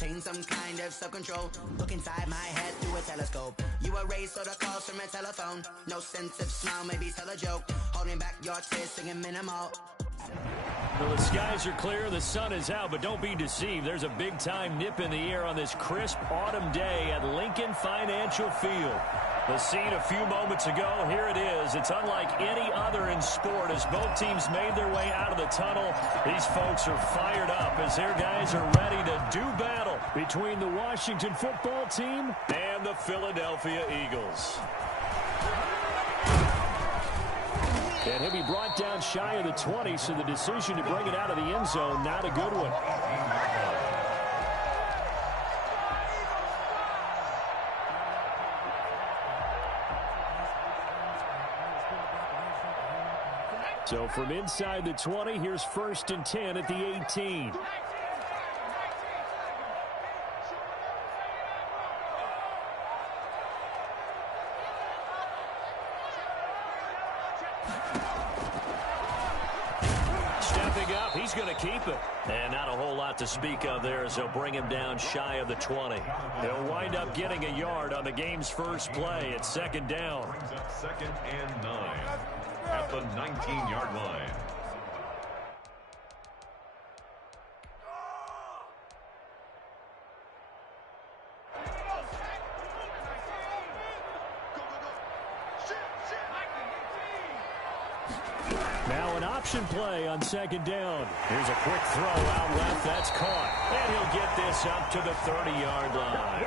Maintain some kind of self-control. Look inside my head through a telescope. You erase all the calls from a telephone. No sense of smile, maybe tell a joke. Holding back your tears, singing minimal. Well, the skies are clear, the sun is out, but don't be deceived. There's a big-time nip in the air on this crisp autumn day at Lincoln Financial Field. The scene a few moments ago, here it is. It's unlike any other in sport as both teams made their way out of the tunnel. These folks are fired up as their guys are ready to do battle between the Washington football team and the Philadelphia Eagles. And he'll be brought down shy of the 20, so the decision to bring it out of the end zone, not a good one. So from inside the 20, here's 1st and 10 at the 18. Stepping up, he's going to keep it. And not a whole lot to speak of there as they'll bring him down shy of the 20. He'll wind up getting a yard on the game's first play. It's 2nd down. Brings up 2nd and 9 at the 19-yard line. Now an option play on 2nd down. Here's a quick throw out left. That's caught. And he'll get this up to the 30-yard line.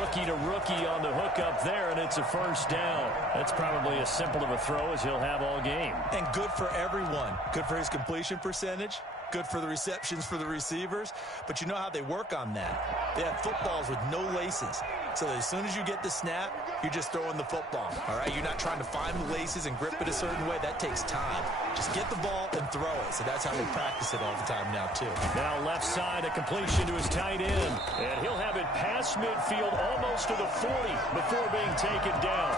Rookie to rookie on the hook up there, and it's a 1st down. That's probably as simple of a throw as he'll have all game. And good for everyone. Good for his completion percentage. Good for the receptions for the receivers. But you know how they work on that. They have footballs with no laces. So as soon as you get the snap, you're just throwing the football. All right, you're not trying to find the laces and grip it a certain way. That takes time. Just get the ball and throw it. So that's how they practice it all the time now, too. Now left side, a completion to his tight end. And he'll have it past midfield almost to the 40 before being taken down.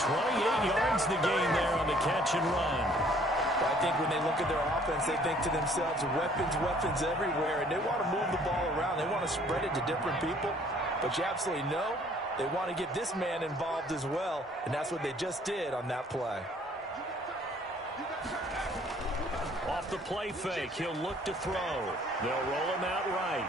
28 yards the gain there on the catch and run. Well, I think when they look at their offense, they think to themselves, weapons everywhere, and they want to move the ball around. They want to spread it to different people. But you absolutely know they want to get this man involved as well, and that's what they just did on that play. Off the play fake, he'll look to throw. They'll roll him out right.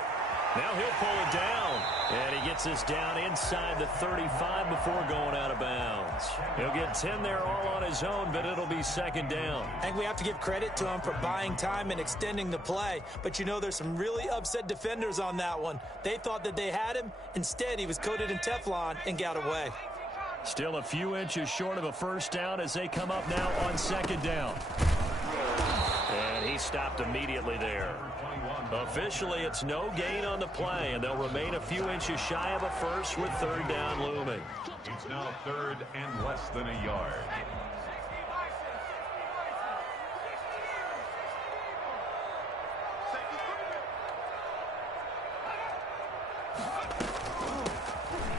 Now he'll pull it down, and he gets this down inside the 35 before going out of bounds. He'll get 10 there all on his own, but it'll be 2nd down. I think we have to give credit to him for buying time and extending the play, but you know there's some really upset defenders on that one. They thought that they had him. Instead, he was coated in Teflon and got away. Still a few inches short of a 1st down as they come up now on 2nd down. And he stopped immediately there. Officially, it's no gain on the play, and they'll remain a few inches shy of a 1st with 3rd down looming. It's now 3rd and less than a yard.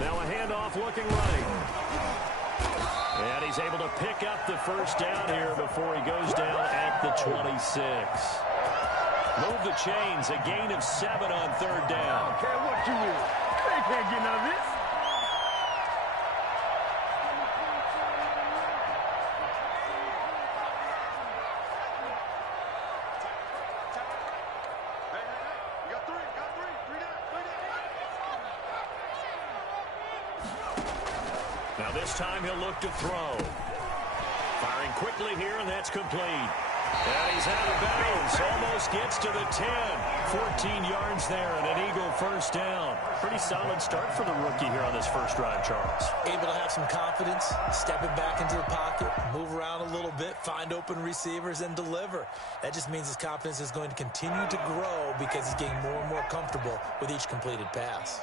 Now a handoff looking right. And he's able to pick up the 1st down here before he goes down at the 26. Move the chains, a gain of 7 on 3rd down. I don't care what you is. They can't get none of this. Now this time he'll look to throw. Firing quickly here, and that's complete. And he's out of bounds. Almost gets to the 10. 14 yards there and an Eagle 1st down. Pretty solid start for the rookie here on this first drive, Charles. Able to have some confidence, stepping back into the pocket, move around a little bit, find open receivers, and deliver. That just means his confidence is going to continue to grow because he's getting more and more comfortable with each completed pass.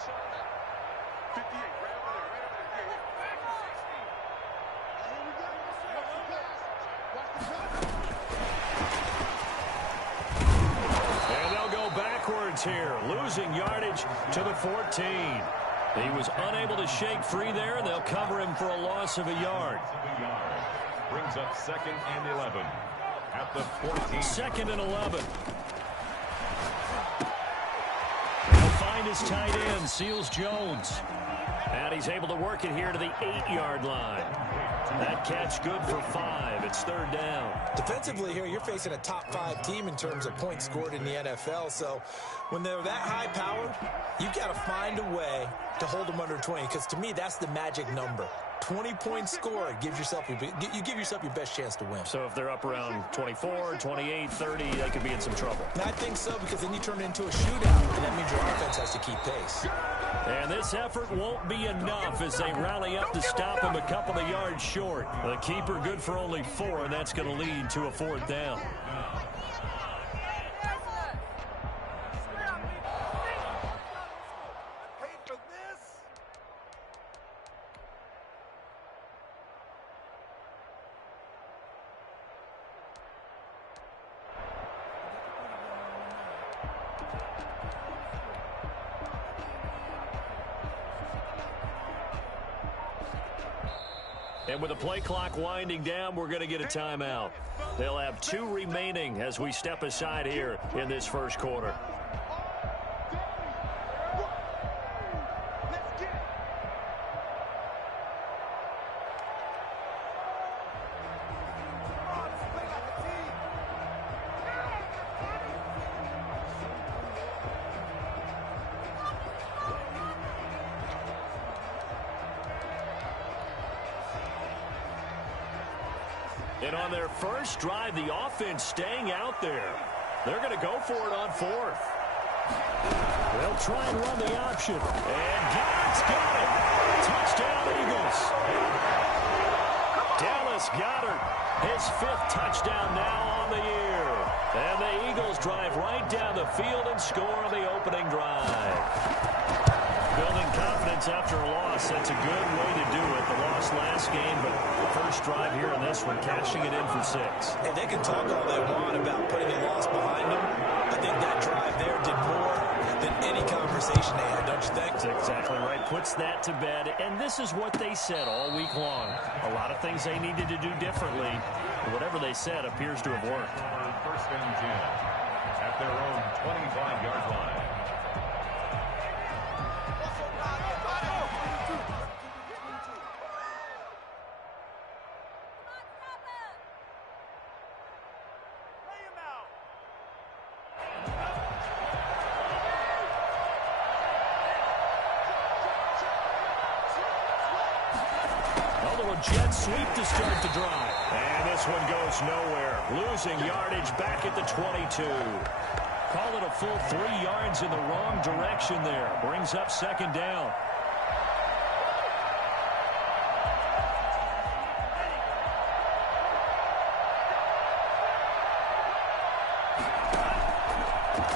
Here, losing yardage to the 14. He was unable to shake free there, and they'll cover him for a loss of a yard. Brings up 2nd and 11 at the 14. 2nd and 11. He'll find behind his tight end, Seals Jones. And he's able to work it here to the 8-yard line. That catch good for 5. It's 3rd down. Defensively here, you're facing a top 5 team in terms of points scored in the NFL. So when they're that high powered, you've got to find a way to hold them under 20. Because to me, that's the magic number. 20 points scored gives yourself you give yourself your best chance to win. So if they're up around 24, 28, 30, they could be in some trouble. And I think so, because then you turn it into a shootout, and that means your offense has to keep pace. And this effort won't be enough as they rally up to stop him a couple of yards short. The keeper good for only 4, and that's going to lead to a 4th down. And with the play clock winding down, we're going to get a timeout. They'll have 2 remaining as we step aside here in this first quarter. And on their first drive, the offense staying out there. They're going to go for it on 4th. They'll try and run the option. And Goddard's got it. Touchdown, Eagles. Dallas Goedert, his 5th touchdown now on the year. And the Eagles drive right down the field and score on the opening drive. Building confidence after a loss, that's a good way to do it. The loss last game, but the first drive here in this one, cashing it in for 6. And they can talk all they want about putting a loss behind them. I think that drive there did more than any conversation they had, don't you think? That's exactly right. Puts that to bed, and this is what they said all week long. A lot of things they needed to do differently. Whatever they said appears to have worked. 1st and 10 at their own 25-yard line. Jet sweep to start the drive. And this one goes nowhere. Losing yardage back at the 22. Call it a full 3 yards in the wrong direction there. Brings up 2nd down.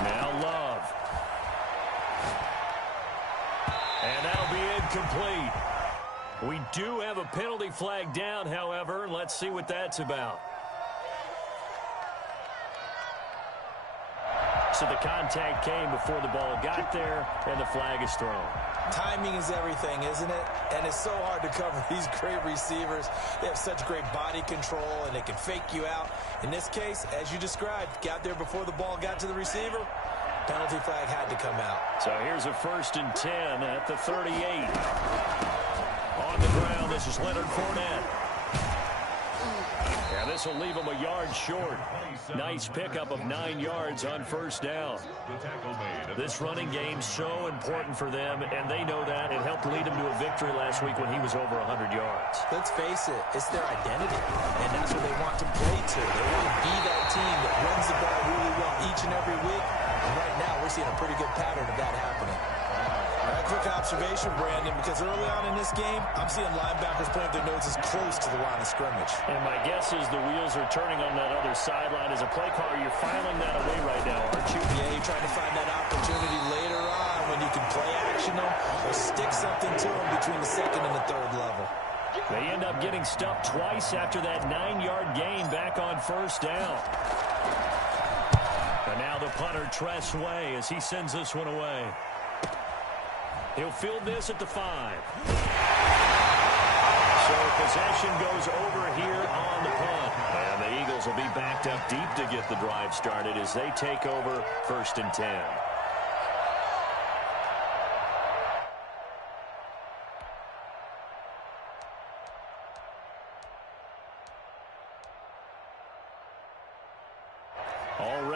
Now Love. And that'll be incomplete. We do have a penalty flag down, however. Let's see what that's about. So the contact came before the ball got there, and the flag is thrown. Timing is everything, isn't it? And it's so hard to cover these great receivers. They have such great body control, and they can fake you out. In this case, as you described, got there before the ball got to the receiver. Penalty flag had to come out. So here's a 1st and 10 at the 38. On the ground, this is Leonard Fournette. And this will leave him a yard short. Nice pickup of 9 yards on 1st down. This running game's so important for them, and they know that. It helped lead them to a victory last week when he was over 100 yards. Let's face it, it's their identity, and that's what they want to play to. They want to be that team that runs the ball really well each and every week. And right now, we're seeing a pretty good pattern of that happening. A quick observation, Brandon, because early on in this game, I'm seeing linebackers pointing their noses close to the line of scrimmage. And my guess is the wheels are turning on that other sideline. As a play caller, you're filing that away right now, aren't you? Yeah, you're trying to find that opportunity later on when you can play action them or stick something to them between the 2nd and the 3rd level. They end up getting stuffed twice after that 9-yard gain back on 1st down. And now the punter, Tress Way, as he sends this one away. He'll field this at the 5. So possession goes over here on the punt. And the Eagles will be backed up deep to get the drive started as they take over 1st and 10.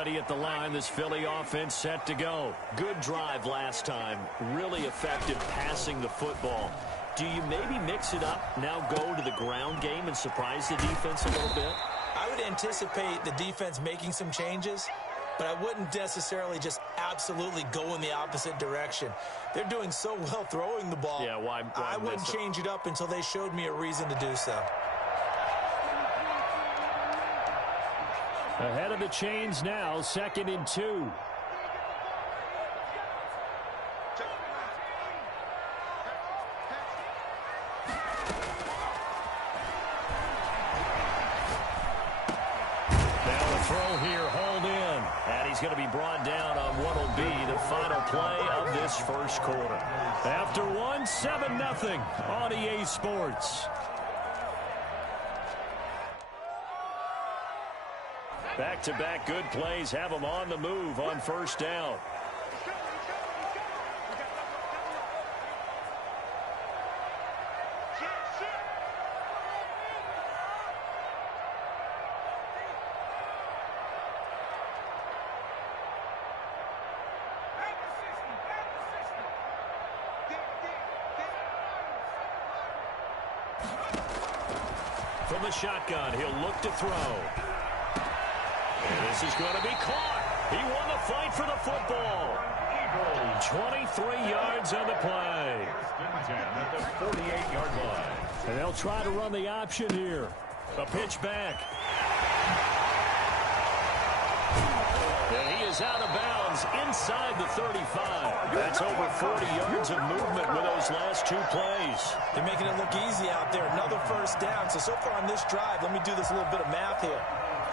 ready at the line. This Philly offense set to go. Good drive last time. Really effective passing the football. Do you maybe mix it up, now go to the ground game and surprise the defense a little bit? I would anticipate the defense making some changes, but I wouldn't necessarily just absolutely go in the opposite direction. They're doing so well throwing the ball. Yeah, why I wouldn't change it up until they showed me a reason to do so. Ahead of the chains now, 2nd and 2. Now the throw here, hauled in. And he's going to be brought down on what will be the final play of this first quarter. After one, 7-0 on EA Sports. Back-to-back good plays have them on the move on first down. From the shotgun, he'll look to throw. And this is going to be caught. He won the fight for the football. 23 yards on the play. At the 48-yard line. And they'll try to run the option here. A pitch back. And he is out of bounds inside the 35. That's over 40 yards of movement with those last two plays. They're making it look easy out there. Another first down. So far on this drive, let me do this little bit of math here.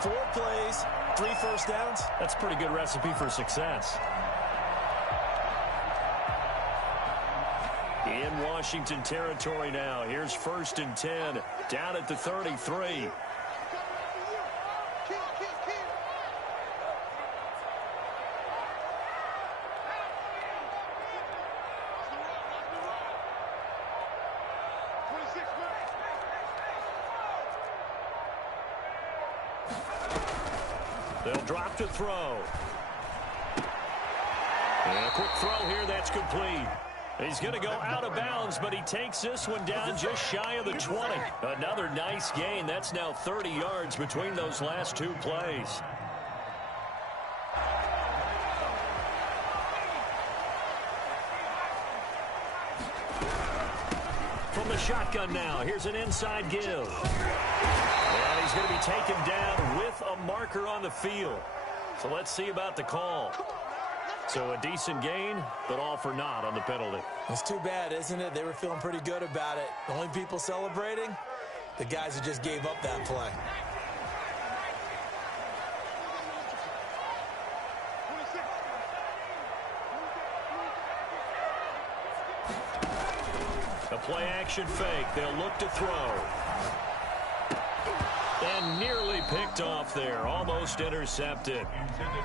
4 plays, 3 first downs. That's a pretty good recipe for success. In Washington territory now. Here's 1st and 10. Down at the 33. They'll drop to throw. And a quick throw here, that's complete. He's going to go out of bounds, but he takes this one down just shy of the 20. Another nice gain. That's now 30 yards between those last two plays. From the shotgun now, here's an inside give. And he's going to be taken down with a marker on the field. So let's see about the call. So a decent gain, but all for naught on the penalty. It's too bad, isn't it? They were feeling pretty good about it. The only people celebrating, the guys who just gave up that play. A play action fake. They'll look to throw. And nearly picked off there. Almost intercepted.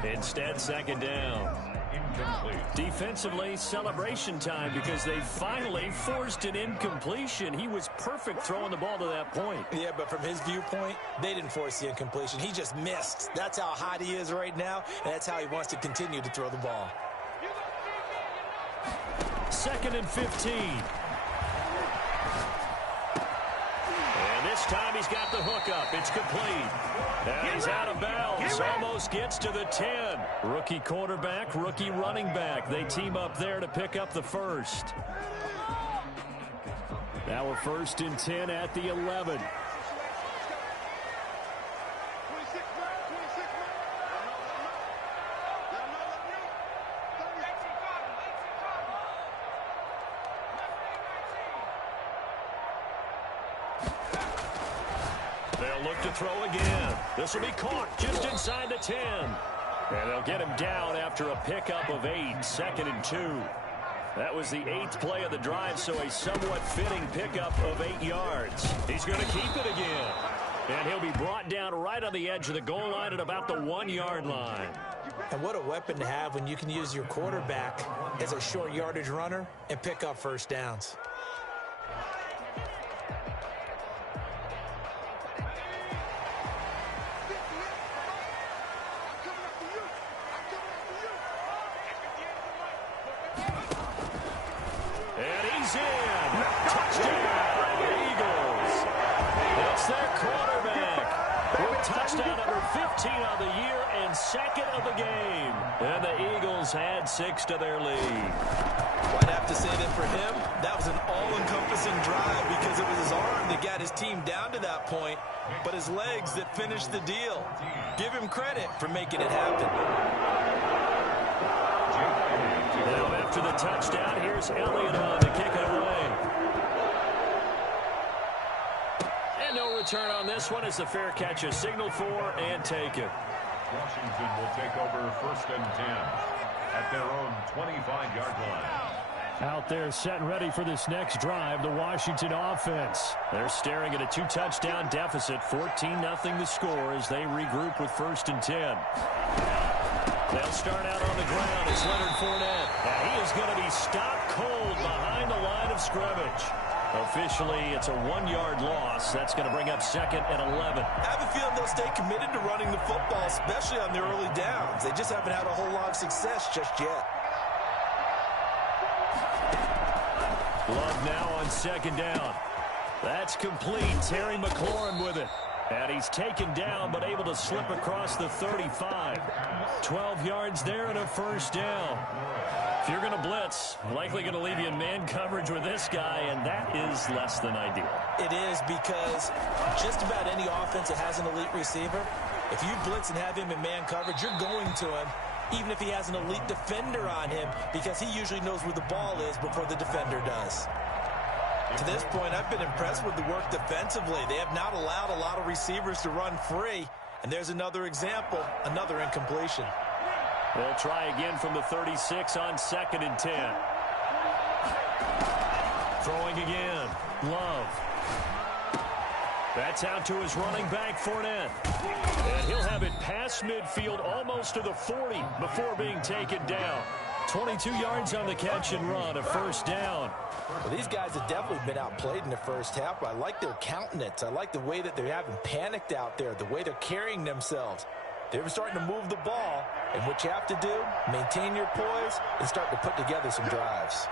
Instead, 2nd down. Defensively, celebration time because they finally forced an incompletion. He was perfect throwing the ball to that point. Yeah, but from his viewpoint, they didn't force the incompletion. He just missed. That's how hot he is right now, and that's how he wants to continue to throw the ball. 2nd and 15. And this time he's got the hookup. It's complete. And he's out of bounds. Almost gets to the 10. Rookie quarterback, rookie running back. They team up there to pick up the first. Now we're 1st and 10 at the 11. They'll look to throw again. This will be caught just inside the 10. And they'll get him down after a pickup of 8. 2nd and 2. That was the 8th play of the drive, so a somewhat fitting pickup of 8 yards. He's going to keep it again. And he'll be brought down right on the edge of the goal line at about the 1-yard line. And what a weapon to have when you can use your quarterback as a short yardage runner and pick up first downs. is in. Touchdown, Eagles. It's their quarterback with touchdown number 15 on the year and second of the game. And the Eagles add 6 to their lead. Well, I'd have to say that for him, that was an all-encompassing drive because it was his arm that got his team down to that point, but his legs that finished the deal. Give him credit for making it happen. Now after the touchdown, here's Elliott on to kick it away. And no return on this one as the fair catch is signaled for and taken. Washington will take over 1st and 10 at their own 25-yard line. Out there set and ready for this next drive, the Washington offense. They're staring at a 2-touchdown deficit, 14-0 the score as they regroup with 1st and 10. They'll start out on the ground. It's Leonard Fournette. And he is going to be stopped cold behind the line of scrimmage. Officially, it's a 1-yard loss. That's going to bring up 2nd and 11. I have a feeling they'll stay committed to running the football, especially on their early downs. They just haven't had a whole lot of success just yet. Love now on 2nd down. That's complete. Terry McLaurin with it. And he's taken down but able to slip across the 35. 12 yards there and a 1st down. If you're going to blitz, likely going to leave you in man coverage with this guy, and that is less than ideal. It is because just about any offense that has an elite receiver, if you blitz and have him in man coverage, you're going to him, even if he has an elite defender on him, because he usually knows where the ball is before the defender does. To this point, I've been impressed with the work defensively. They have not allowed a lot of receivers to run free, and there's another example, another incompletion. They'll try again from the 36 on 2nd and 10. Throwing again. Love. That's out to his running back, Fournette. And he'll have it past midfield almost to the 40 before being taken down. 22 yards on the catch and run, a 1st down. Well, these guys have definitely been outplayed in the first half, but I like their countenance. I like the way that they haven't panicked out there, the way they're carrying themselves. They're starting to move the ball, and what you have to do, maintain your poise and start to put together some drives.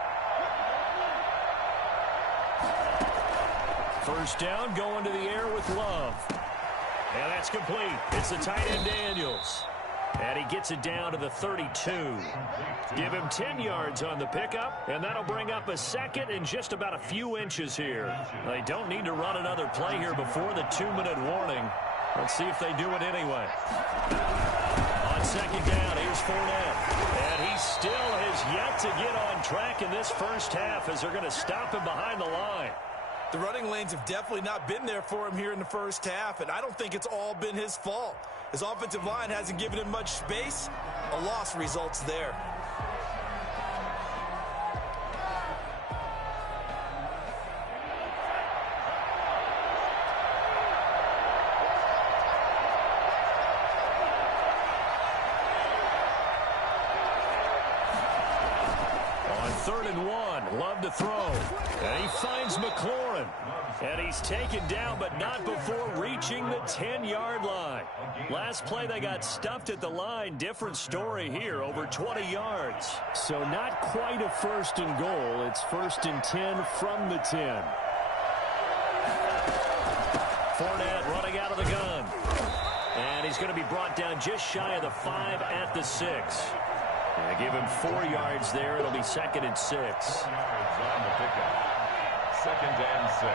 1st down, going to the air with Love. And that's complete. It's the tight end Daniels. And he gets it down to the 32. Give him 10 yards on the pickup, and that'll bring up a 2nd and just about a few inches here. They don't need to run another play here before the 2-minute warning. Let's see if they do it anyway. On 2nd down, here's Fournette. And he still has yet to get on track in this first half as they're going to stop him behind the line. The running lanes have definitely not been there for him here in the first half, and I don't think it's all been his fault. His offensive line hasn't given him much space. A loss results there. On 3rd and 1, Love to throw. And he finds McLaurin. And he's taken down, but not before reaching the 10-yard line. Last play, they got stuffed at the line. Different story here, over 20 yards. So not quite a 1st and goal. It's 1st and 10 from the 10. Fournette running out of the gun. And he's going to be brought down just shy of the 5 at the 6. And give him 4 yards there. It'll be 2nd and 6. 2nd and 6.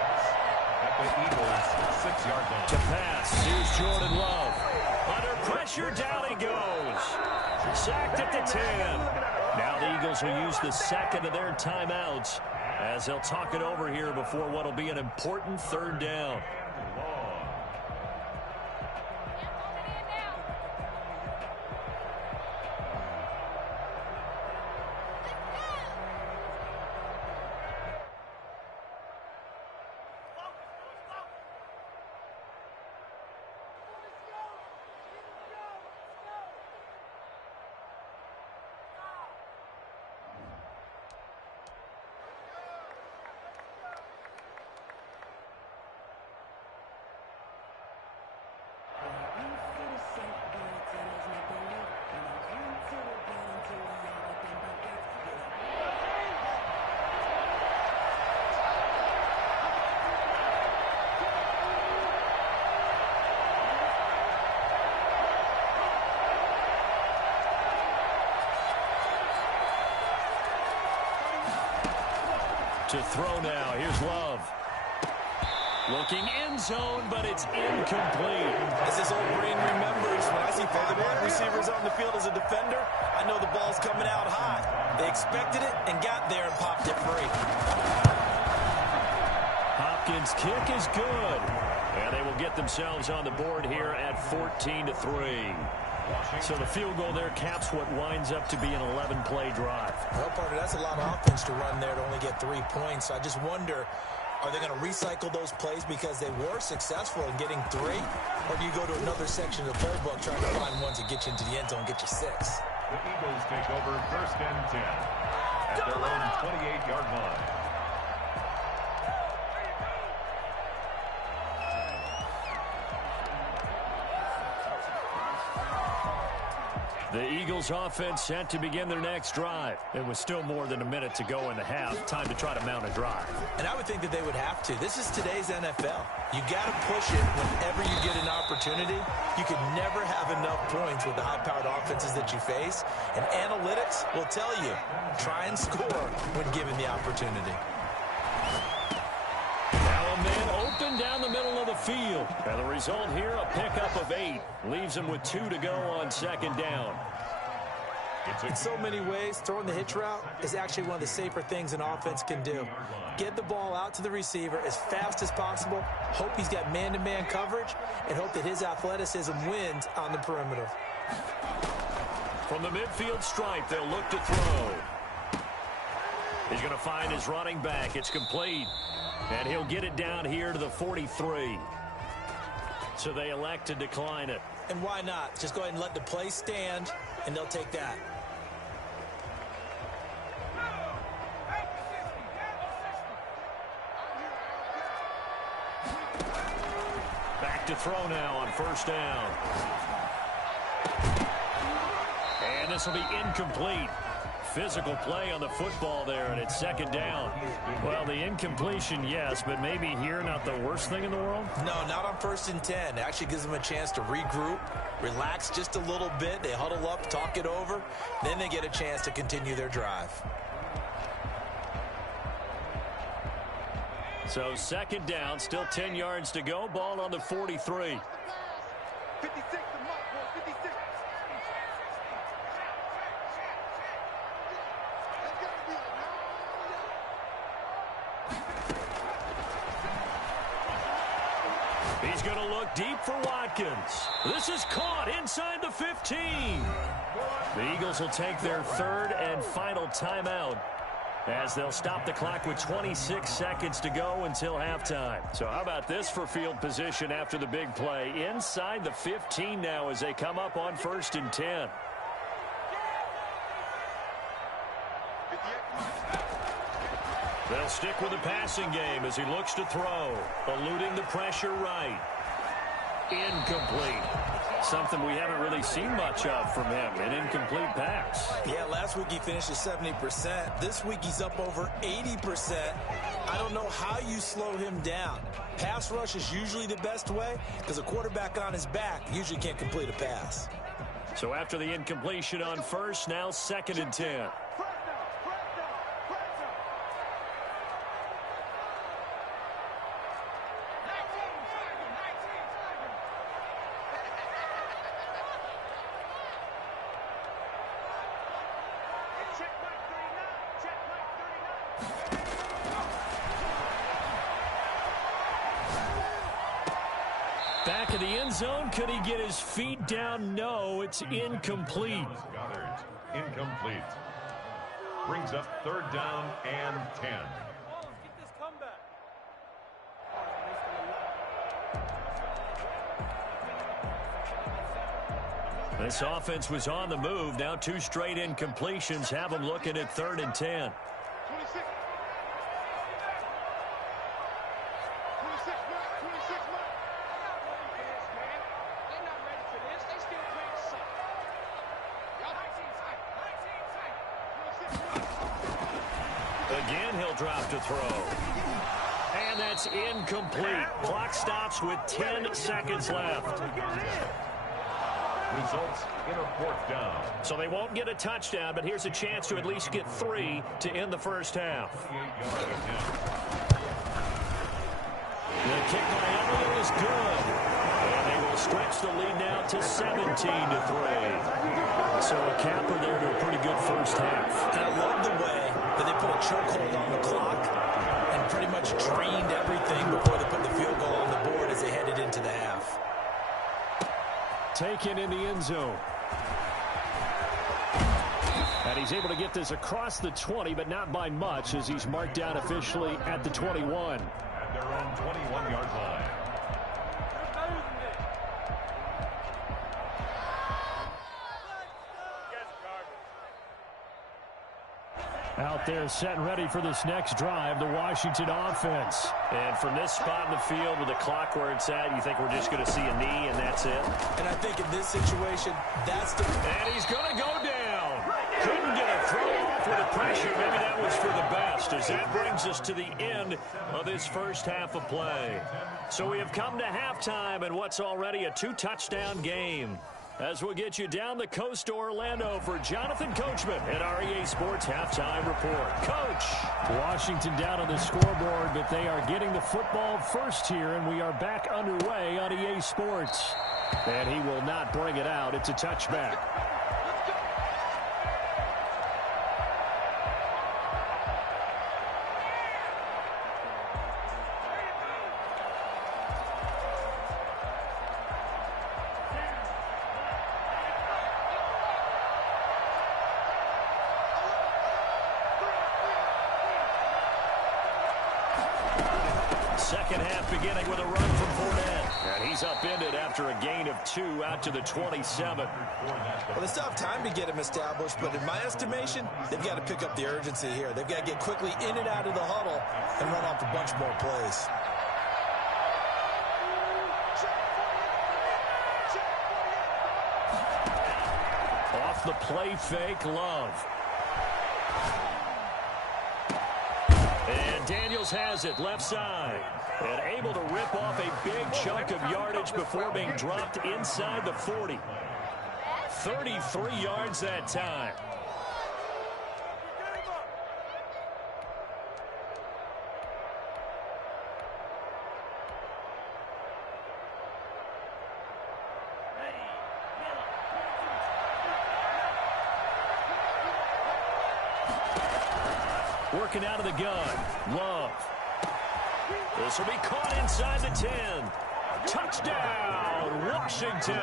At the Eagles' 6-yard line. To pass. Here's Jordan Love. Under pressure, down he goes. Sacked at the 10. Now the Eagles will use the 2nd of their timeouts as they'll talk it over here before what will be an important 3rd down. To throw now. Here's Love. Looking end zone, but it's incomplete. As this old brain remembers, when I see 5 wide receivers on the field as a defender, I know the ball's coming out high. They expected it and got there and popped it free. Hopkins' kick is good. And they will get themselves on the board here at 14-3. So the field goal there caps what winds up to be an 11-play drive. Well, partner, that's a lot of offense to run there to only get 3 points. I just wonder, are they going to recycle those plays because they were successful in getting 3? Or do you go to another section of the playbook trying to find ones that get you into the end zone and get you 6? The Eagles take over first and 10 at their own 28-yard line. The Eagles offense set to begin their next drive. It was still more than a minute to go in the half. Time to try to mount a drive. And I would think that they would have to. This is today's NFL. You got to push it whenever you get an opportunity. You can never have enough points with the high-powered offenses that you face. And analytics will tell you, try and score when given the opportunity. Now a man open down the middle of the field. And the result here, a pickup of 8. Leaves him with 2 to go on second down. In so many ways, throwing the hitch route is actually one of the safer things an offense can do. Get the ball out to the receiver as fast as possible, hope he's got man-to-man coverage, and hope that his athleticism wins on the perimeter. From the midfield stripe, they'll look to throw. He's going to find his running back. It's complete. And he'll get it down here to the 43. So they elect to decline it. And why not? Just go ahead and let the play stand, and they'll take that. Back to throw now on first down. And this will be incomplete. Physical play on the football there, and it's second down. Well, the incompletion, yes, but maybe here not the worst thing in the world? No, not on first and 10. It actually gives them a chance to regroup, relax just a little bit. They huddle up, talk it over. Then they get a chance to continue their drive. So second down, still 10 yards to go. Ball on the 43. 56 to mark, boy, 56. He's going to look deep for Watkins. This is caught inside the 15. The Eagles will take their third and final timeout as they'll stop the clock with 26 seconds to go until halftime. So how about this for field position after the big play? Inside the 15 now as they come up on first and 10. They'll stick with the passing game as he looks to throw. Eluding the pressure right. Incomplete. Something we haven't really seen much of from him, an incomplete pass. Yeah, last week he finished at 70%. This week he's up over 80%. I don't know how you slow him down. Pass rush is usually the best way because a quarterback on his back usually can't complete a pass. So after the incompletion on first, now second and 10. Back in the end zone. Could he get his feet down? No, it's incomplete. Goddard, incomplete. Brings up third down and 10. This offense was on the move. Now 2 straight incompletions have them looking at third and 10. Again, he'll drop to throw. And that's incomplete. Clock stops with 10 seconds left. results in a 4th down. So they won't get a touchdown, but here's a chance to at least get 3 to end the first half. 28-yard attempt. The kick by Elliott is good. And they will stretch the lead now to 17-3. So a capper there to a pretty good first half. And I love the way that they put a chokehold on the clock and pretty much drained everything before they put the field goal on the board as they headed into the half. Taken in the end zone. And he's able to get this across the 20, but not by much, as he's marked down officially at the 21. At their own 21-yard line. Out there set and ready for this next drive, the Washington offense. And from this spot in the field with the clock where it's at, you think we're just going to see a knee and that's it? And I think in this situation, that's the... And he's going to go down. Couldn't get a throw off with the pressure. Maybe that was for the best, as that brings us to the end of this first half of play. So we have come to halftime in what's already a 2-touchdown game. As we'll get you down the coast to Orlando for Jonathan Coachman at our EA Sports Halftime Report. Coach! Washington down on the scoreboard, but they are getting the football first here, and we are back underway on EA Sports. And he will not bring it out. It's a touchback. Second half beginning with a run from Fournette. And he's upended after a gain of 2 out to the 27. Well, they still have time to get him established, but in my estimation, they've got to pick up the urgency here. They've got to get quickly in and out of the huddle and run off a bunch more plays. Off the play fake, Love. And Daniels has it left side. And able to rip off a big chunk of yardage before being dropped inside the 40. 33 yards that time. Working out of the gun. Love. This will be caught inside the 10. Touchdown, Washington.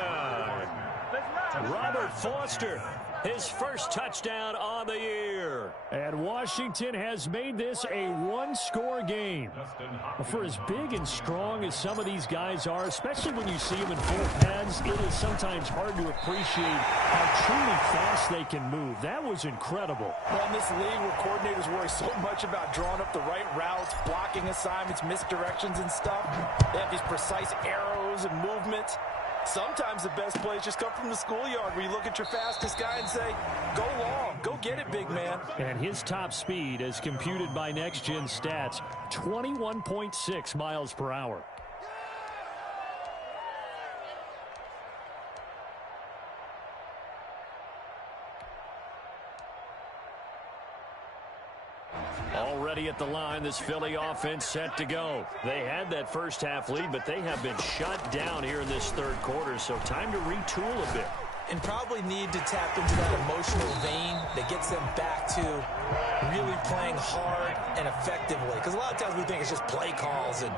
Robert Foster, his first touchdown on the year. And Washington has made this a one-score game. For as big and strong as some of these guys are, especially when you see them in full pads, it is sometimes hard to appreciate how truly fast they can move. That was incredible. Well, in this league where coordinators worry so much about drawing up the right routes, blocking assignments, misdirections and stuff, they have these precise arrows and movements. Sometimes the best plays just come from the schoolyard where you look at your fastest guy and say, go long, go get it, big man. And his top speed, as computed by Next Gen Stats, 21.6 miles per hour. Already at the line, this Philly offense set to go. They had that first half lead, but they have been shut down here in this third quarter, so time to retool a bit. And probably need to tap into that emotional vein that gets them back to really playing hard and effectively. Because a lot of times we think it's just play calls and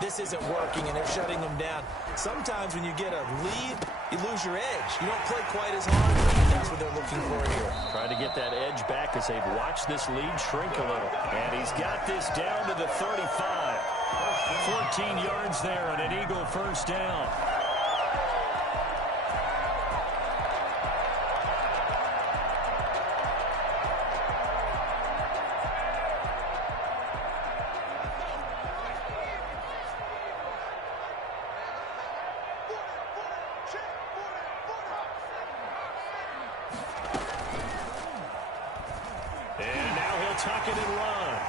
this isn't working and they're shutting them down. Sometimes when you get a lead, you lose your edge. You don't play quite as hard. That's what they're looking for here. Trying to get that edge back as they've watched this lead shrink a little. And he's got this down to the 35. 14 yards there and an Eagle first down. Tuck it and run.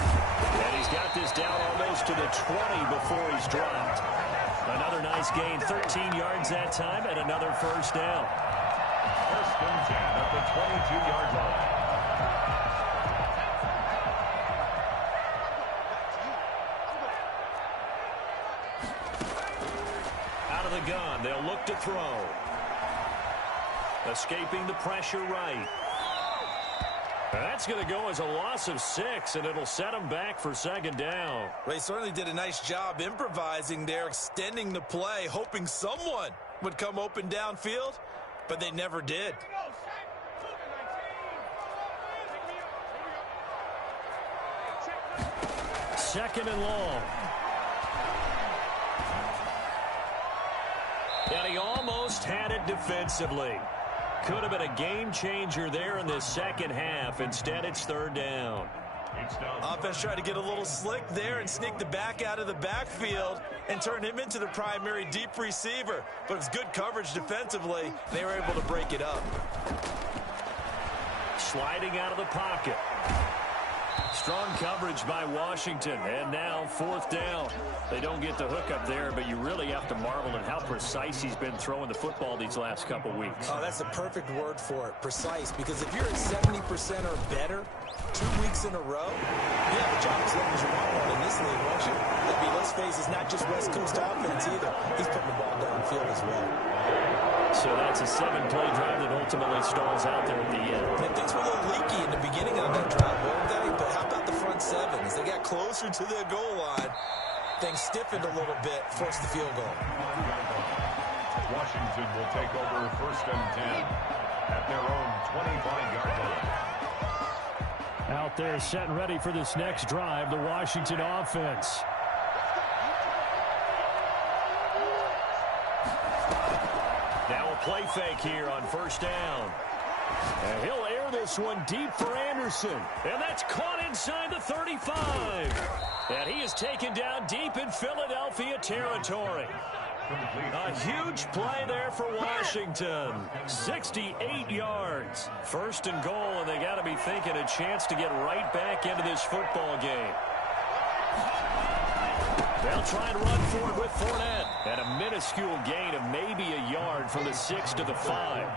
And he's got this down almost to the 20 before he's dropped. Another nice gain, 13 yards that time, and another first down. and 10 at the 22-yard line. Out of the gun, they'll look to throw. Escaping the pressure right. That's going to go as a loss of 6, and it'll set them back for second down. Well, he certainly did a nice job improvising there, extending the play, hoping someone would come open downfield, but they never did. Second and long. And he almost had it defensively. Could have been a game changer there in the second half. Instead, it's third down. Offense tried to get a little slick there and sneak the back out of the backfield and turn him into the primary deep receiver. But it was good coverage defensively. They were able to break it up. Sliding out of the pocket. Strong coverage by Washington, and now fourth down. They don't get the hook up there, but you really have to marvel at how precise he's been throwing the football these last couple weeks. Oh, that's the perfect word for it, precise, because if you're at 70% or better 2 weeks in a row, you have a job as long as you want one in this league, won't you? I mean, let's face it, it's not just West Coast offense either. He's putting the ball downfield as well. So that's a 7-play drive that ultimately stalls out there at the end. And things were a little leaky in the beginning of that drive, weren't they? But how about the front seven? As they got closer to the goal line, things stiffened a little bit, forced the field goal. Washington will take over first and 10 at their own 25-yard line. Out there set and ready for this next drive, the Washington offense. Now a play fake here on first down. And he'll air this one deep for Anderson. And that's caught inside the 35. And he is taken down deep in Philadelphia territory. A huge play there for Washington. 68 yards. First and goal, and they got to be thinking a chance to get right back into this football game. They'll try and run for it with Fournette. And a minuscule gain of maybe a yard from the 6 to the 5.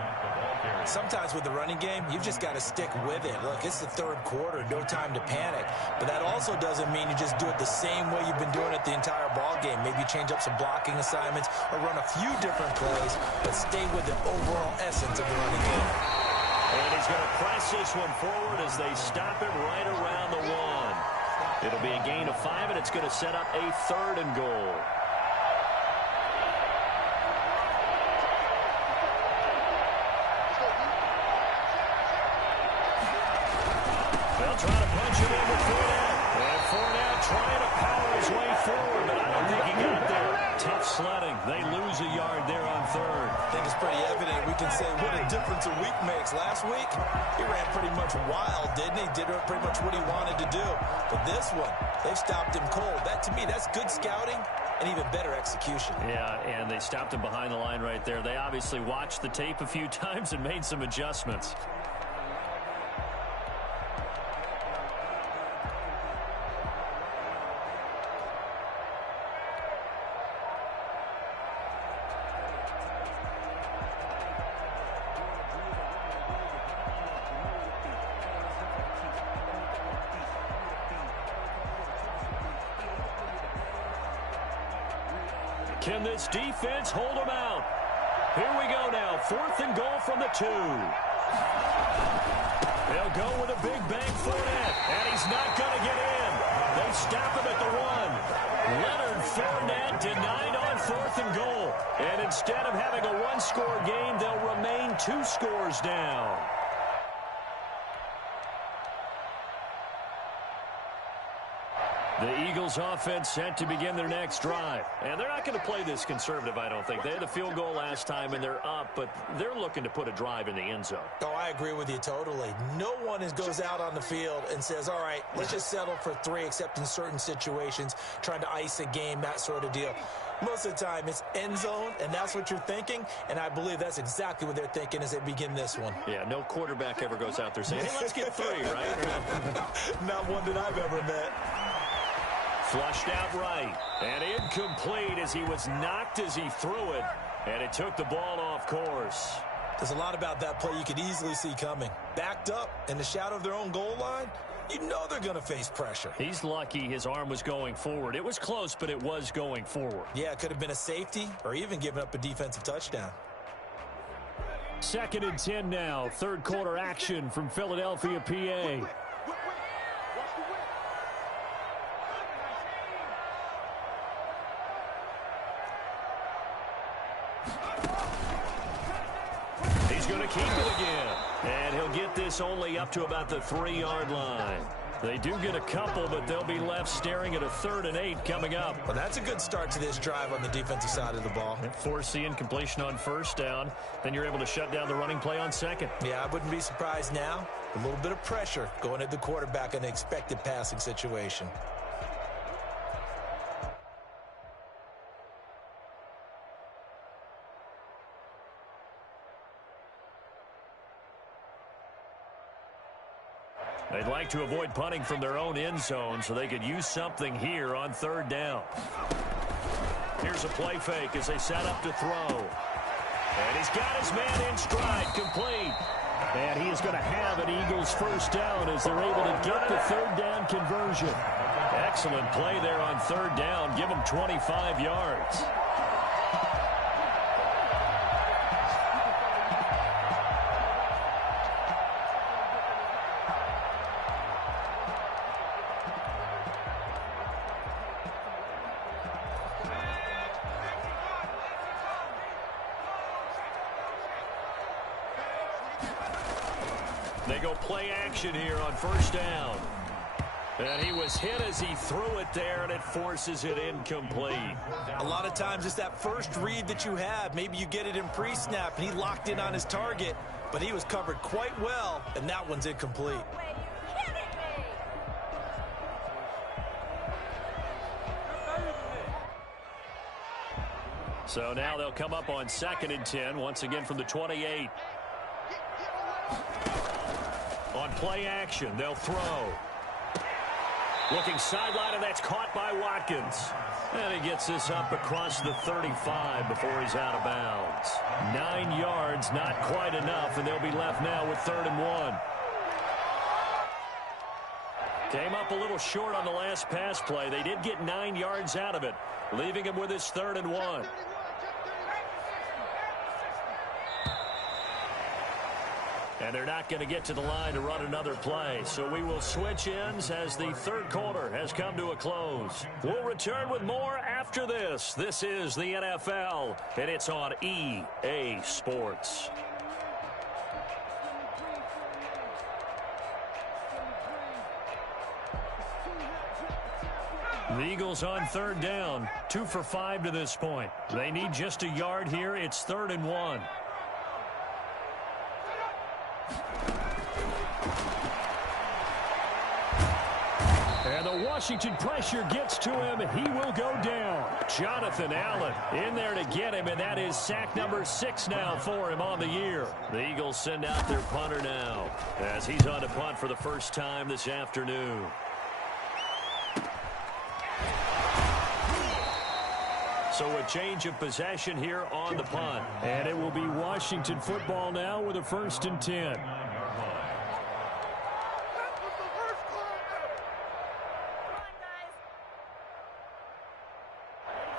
Sometimes with the running game, you've just got to stick with it. Look, it's the third quarter, no time to panic. But that also doesn't mean you just do it the same way you've been doing it the entire ball game. Maybe change up some blocking assignments or run a few different plays, but stay with the overall essence of the running game. And he's going to press this one forward as they stop him right around the 1. It'll be a gain of 5, and it's going to set up a third and goal. They'll try to punch it in with Fournette. And Fournette trying to power his way forward, but I don't think he got there. Tough sledding. They lose a yard there on third. I think it's pretty evident. We can say what a difference a week makes. Last week, he ran pretty much wild, didn't he? Did pretty much what he wanted to do. But this one, they've stopped him cold. That, to me, that's good scouting and even better execution. Yeah, and they stopped him behind the line right there. They obviously watched the tape a few times and made some adjustments. Can this defense hold them out? Here we go now. Fourth and goal from the 2. They'll go with a big bang Fournette, and he's not going to get in. They stop him at the 1. Leonard Fournette denied on fourth and goal. And instead of having a one-score game, they'll remain 2 scores down. The Eagles offense set to begin their next drive. And they're not going to play this conservative, I don't think. They had a field goal last time, and they're up, but they're looking to put a drive in the end zone. Oh, I agree with you totally. No one goes out on the field and says, all right, let's just settle for 3, except in certain situations, trying to ice a game, that sort of deal. Most of the time, it's end zone, and that's what you're thinking, and I believe that's exactly what they're thinking as they begin this one. Yeah, no quarterback ever goes out there saying, hey, let's get 3, right? Not one that I've ever met. Flushed out right, and incomplete as he was knocked as he threw it, and it took the ball off course. There's a lot about that play you could easily see coming. Backed up in the shadow of their own goal line, you know they're going to face pressure. He's lucky his arm was going forward. It was close, but it was going forward. Yeah, it could have been a safety or even given up a defensive touchdown. 2nd and 10 now. Third quarter action from Philadelphia, PA. He's going to keep it again. And he'll get this only up to about the 3-yard line. They do get a couple, but they'll be left staring at a 3rd and 8 coming up. Well, that's a good start to this drive on the defensive side of the ball. Force the incompletion on 1st down. Then you're able to shut down the running play on 2nd. Yeah, I wouldn't be surprised now. A little bit of pressure going at the quarterback in the expected passing situation. They'd like to avoid punting from their own end zone so they could use something here on 3rd down. Here's a play fake as they set up to throw. And he's got his man in stride, complete. And he is going to have an Eagles 1st down as they're able to get the 3rd down conversion. Excellent play there on 3rd down. Give them 25 yards. They go play action here on 1st down. And he was hit as he threw it there, and it forces it incomplete. A lot of times it's that first read that you have. Maybe you get it in pre-snap, and he locked in on his target, but he was covered quite well, and that one's incomplete. So now they'll come up on 2nd and 10, once again from the 28. On play action, they'll throw. Looking sideline, and that's caught by Watkins. And he gets this up across the 35 before he's out of bounds. 9 yards, not quite enough, and they'll be left now with 3rd and 1. Came up a little short on the last pass play. They did get 9 yards out of it, leaving him with his 3rd and 1. And they're not going to get to the line to run another play. So we will switch ends as the 3rd quarter has come to a close. We'll return with more after this. This is the NFL, and it's on EA Sports. The Eagles on 3rd down, 2 for 5 to this point. They need just a yard here. It's 3rd and 1. And the Washington pressure gets to him. He will go down. Jonathan Allen in there to get him, and that is sack number 6 now for him on the year. The Eagles send out their punter now as he's on to punt for the first time this afternoon. So a change of possession here on the punt. And it will be Washington football now with a 1st and 10.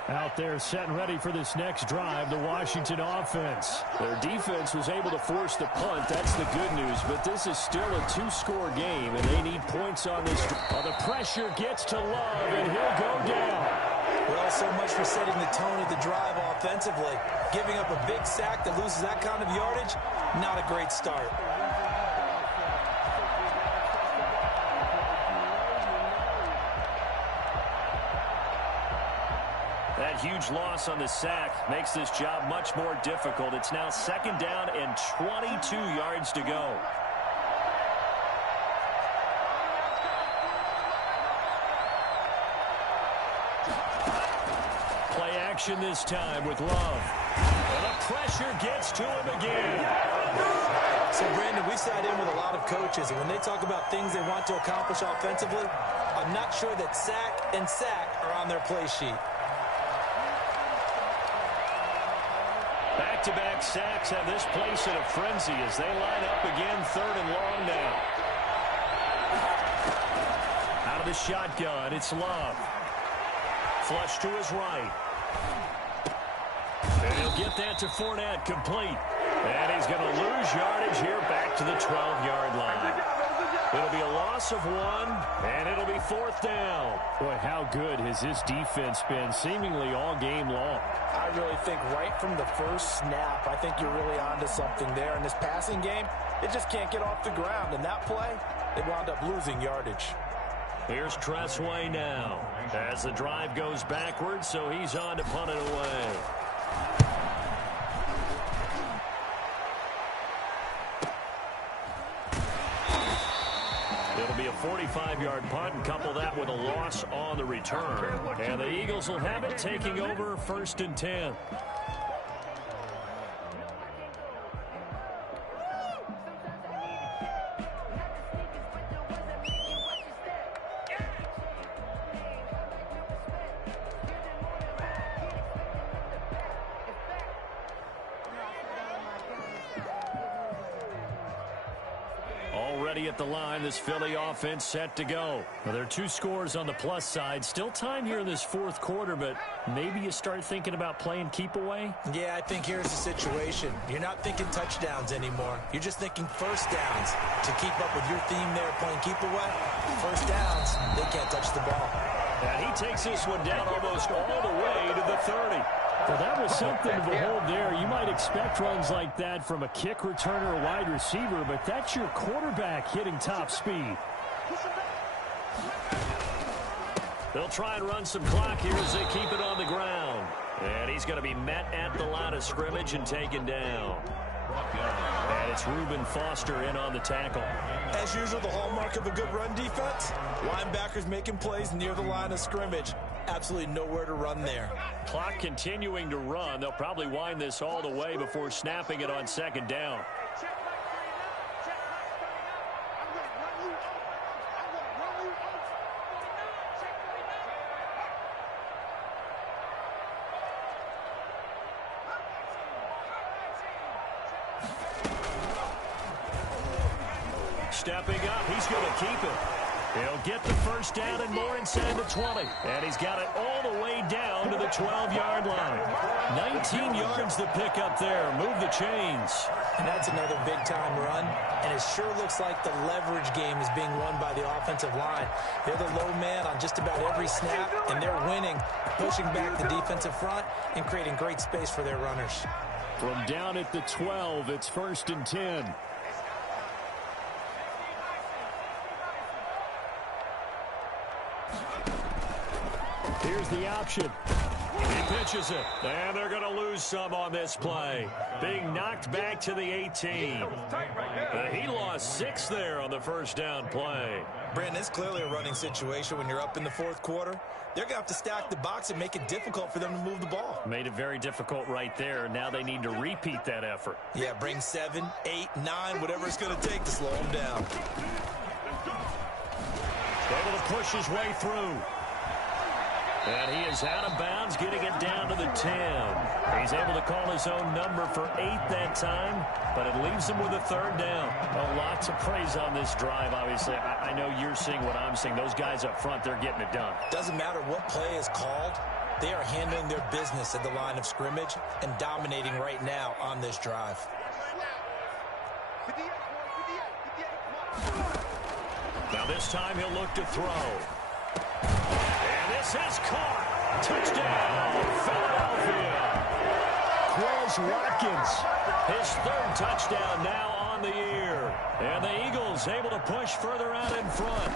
Out there set and ready for this next drive, the Washington offense. Their defense was able to force the punt. That's the good news, but this is still a 2-score game, and they need points on this. The pressure gets to Love, and he'll go down. Well, so much for setting the tone of the drive offensively. Giving up a big sack that loses that kind of yardage, not a great start. That huge loss on the sack makes this job much more difficult. It's now 2nd down and 22 yards to go. Play action this time with Love. And the pressure gets to him again. So, Brandon, we sat in with a lot of coaches, and when they talk about things they want to accomplish offensively, I'm not sure that sack and sack are on their play sheet. Back back-to-back sacks have this place in a frenzy as they line up again, 3rd and long now. Out of the shotgun, it's Love. Flush to his right. And he'll get that to Fournette, complete. And he's going to lose yardage here back to the 12-yard line. It'll be a loss of 1, and it'll be 4th down. Boy, how good has this defense been seemingly all game long? I really think right from the first snap, I think you're really onto something there. In this passing game, it just can't get off the ground. And that play, they wound up losing yardage. Here's Tressway now as the drive goes backwards, so he's on to punt it away. It'll be a 45-yard punt and couple that with a loss on the return. And the Eagles will have it, taking over 1st and 10. Already at the line, this Philly offense set to go. Well, there are 2 scores on the plus side. Still time here in this 4th quarter, but maybe you start thinking about playing keep away? Yeah, I think here's the situation. You're not thinking touchdowns anymore. You're just thinking first downs. To keep up with your theme there, playing keep away, first downs, they can't touch the ball. And he takes this one down almost all the way to the 30. Well, that was something to behold there. You might expect runs like that from a kick returner or wide receiver, but that's your quarterback hitting top speed. They'll try and run some clock here as they keep it on the ground. And he's going to be met at the line of scrimmage and taken down. And it's Reuben Foster in on the tackle. As usual, the hallmark of a good run defense, linebackers making plays near the line of scrimmage. Absolutely nowhere to run there. Clock continuing to run. They'll probably wind this all the way before snapping it on 2nd down. Stepping up, he's going to keep it. He'll get the first down and more inside the 20. And he's got it all the way down to the 12-yard line. 19 yards to pick up there. Move the chains. And that's another big-time run. And it sure looks like the leverage game is being won by the offensive line. They're the low man on just about every snap, and they're winning, pushing back the defensive front and creating great space for their runners. From down at the 12, it's 1st and 10. Here's the option. He pitches it, and they're going to lose some on this play. Being knocked back to the 18. He lost 6 there on the first down play. Brandon, it's clearly a running situation when you're up in the 4th quarter. They're going to have to stack the box and make it difficult for them to move the ball. Made it very difficult right there. Now they need to repeat that effort. Yeah, bring 7, 8, 9, whatever it's going to take to slow them down. Able to push his way through. And he is out of bounds, getting it down to the 10. He's able to call his own number for 8 that time, but it leaves him with a 3rd down. Well, lots of praise on this drive, obviously. I know you're seeing what I'm seeing. Those guys up front, they're getting it done. Doesn't matter what play is called. They are handling their business at the line of scrimmage and dominating right now on this drive. Now this time he'll look to throw. And this is caught. Touchdown, Philadelphia. Quez Watkins. His 3rd touchdown now on the year. And the Eagles able to push further out in front.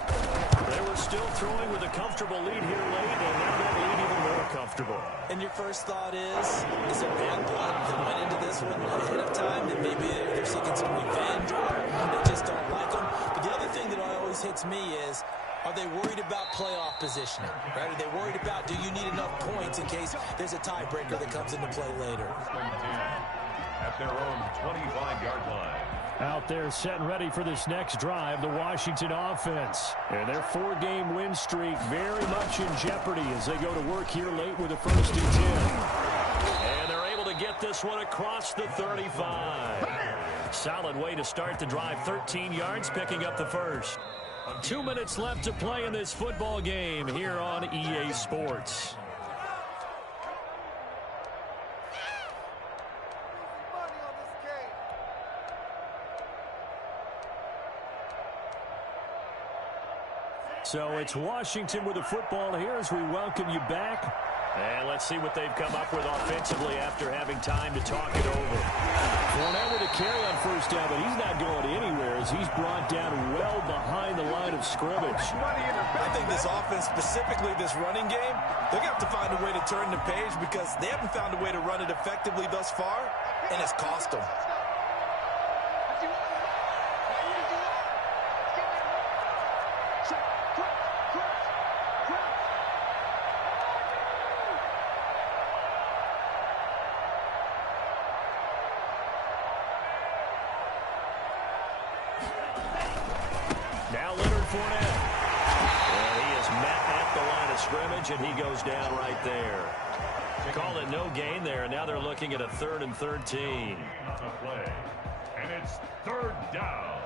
They were still throwing with a comfortable lead here late, and now that lead even more comfortable. And your first thought is there bad blood that went into this one ahead of time, that maybe they're seeking some revenge or they just don't like them? But the other thing that always hits me is, are they worried about playoff positioning? Right? Are they worried about, do you need enough points in case there's a tiebreaker that comes into play later? At their own 25-yard line. Out there set and ready for this next drive, the Washington offense. And their 4-game win streak very much in jeopardy as they go to work here late with a 1st and 10. And they're able to get this one across the 35. Solid way to start the drive. 13 yards, picking up the first. 2 minutes left to play in this football game here on EA Sports. So it's Washington with the football here as we welcome you back. And let's see what they've come up with offensively after having time to talk it over. Fournette with a carry on first down, but he's not going anywhere as he's brought down well behind the line of scrimmage. I think this offense, specifically this running game, they're going to have to find a way to turn the page because they haven't found a way to run it effectively thus far, and it's cost them. And he goes down right there. Call it no gain there, and now they're looking at a 3rd and 13. Play. And it's 3rd down.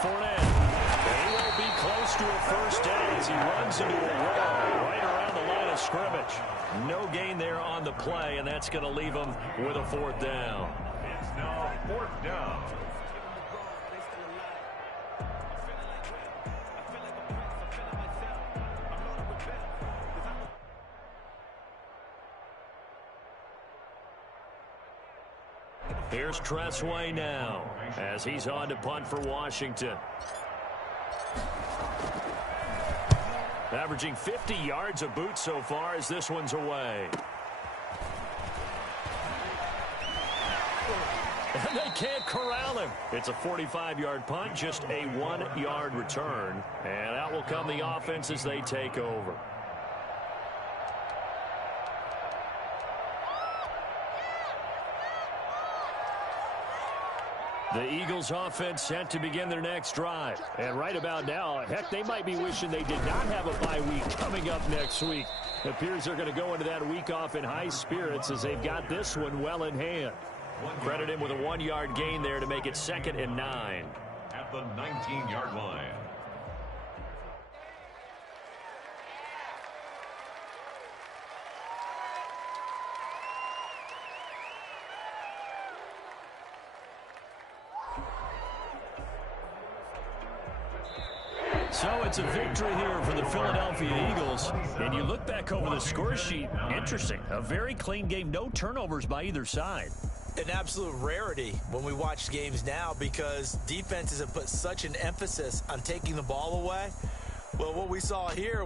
Fournette. And he will be close to a first down as he runs into a wall right around the line of scrimmage. No gain there on the play, and that's going to leave him with a 4th down. It's now 4th down. Here's Tressway now as he's on to punt for Washington. Averaging 50 yards a boot so far as this one's away. And they can't corral him. It's a 45-yard punt, just a 1-yard return. And out will come the offense as they take over. The Eagles offense set to begin their next drive. And right about now, heck, they might be wishing they did not have a bye week coming up next week. It appears they're going to go into that week off in high spirits as they've got this one well in hand. Credit him with a 1-yard gain there to make it 2nd and 9. At the 19-yard line. So it's a victory here for the Philadelphia Eagles. And you look back over the score sheet, interesting. A very clean game, no turnovers by either side. An absolute rarity when we watch games now because defenses have put such an emphasis on taking the ball away. Well, what we saw here